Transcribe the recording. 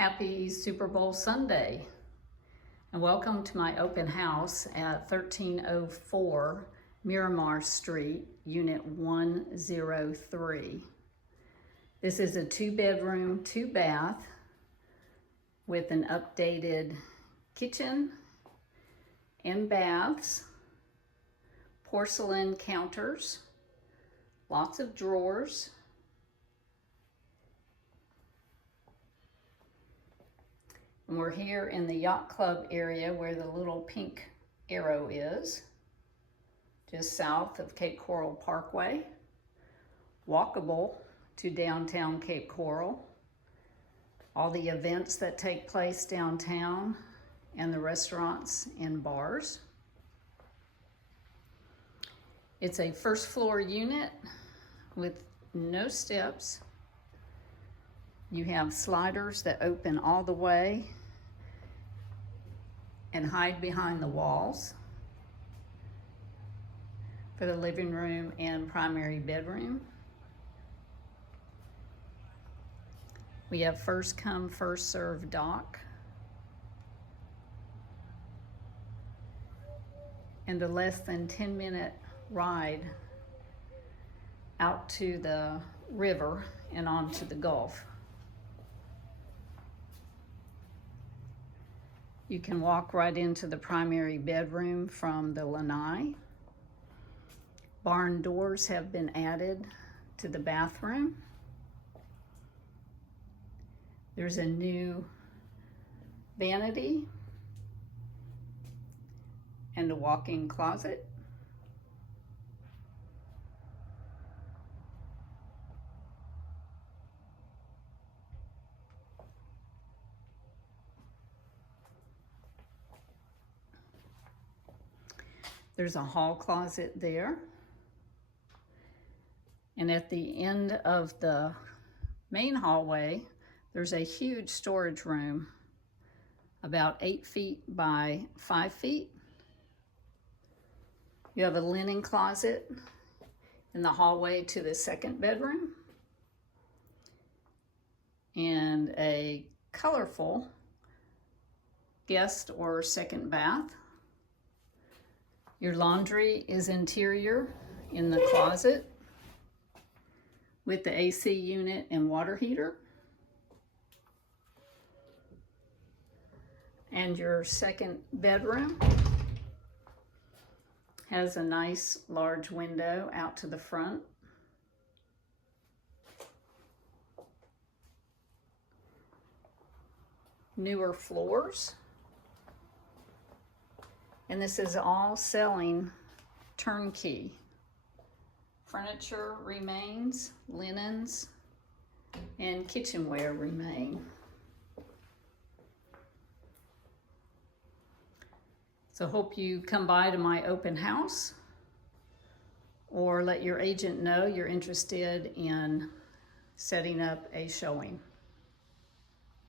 Happy Super Bowl Sunday, and welcome to my open house at 1304 Miramar Street, Unit 103. This is a 2-bedroom, 2-bath with an updated kitchen and baths, porcelain counters, lots of drawers, and we're here in the yacht club area where the little pink arrow is, just south of Cape Coral Parkway, walkable to downtown Cape Coral, all the events that take place downtown, and the restaurants and bars. It's a first floor unit with no steps. You have sliders that open all the way and hide behind the walls for the living room and primary bedroom. We have first come, first served dock, and a less than 10-minute ride out to the river and onto the Gulf. You can walk right into the primary bedroom from the lanai. Barn doors have been added to the bathroom. There's a new vanity and a walk-in closet. There's a hall closet there. And at the end of the main hallway, there's a huge storage room, about 8 feet by 5 feet. You have a linen closet in the hallway to the second bedroom, and a colorful guest or second bath. Your laundry is interior in the closet with the AC unit and water heater. And your second bedroom has a nice large window out to the front. Newer floors. And this is all selling turnkey. Furniture remains, linens, and kitchenware remain. So hope you come by to my open house, or let your agent know you're interested in setting up a showing.